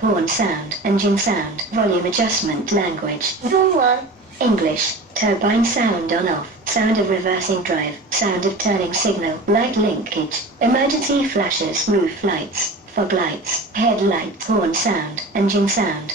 horn sound, engine sound, volume adjustment, language, 中文 English, turbine sound on off, sound of reversing drive, sound of turning signal, light linkage, emergency flashes, roof lights, fog lights, headlights, horn sound, engine sound.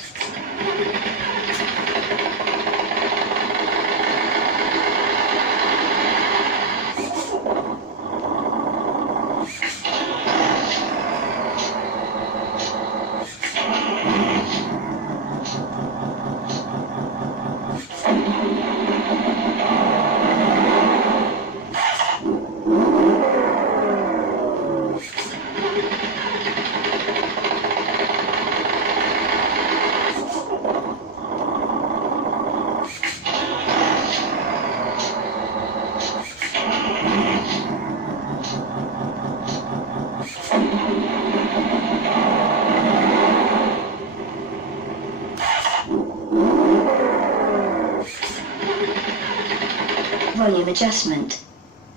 Volume adjustment.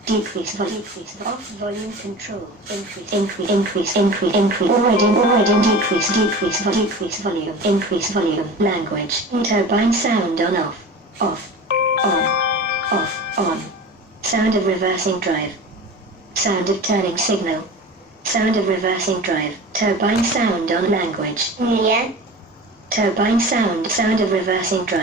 Decrease volume, off volume control, increase, already decrease volume, increase volume, language, turbine sound on off, on, sound of reversing drive, sound of turning signal, sound of reversing drive, turbine sound on language, 语言 turbine sound of reversing drive.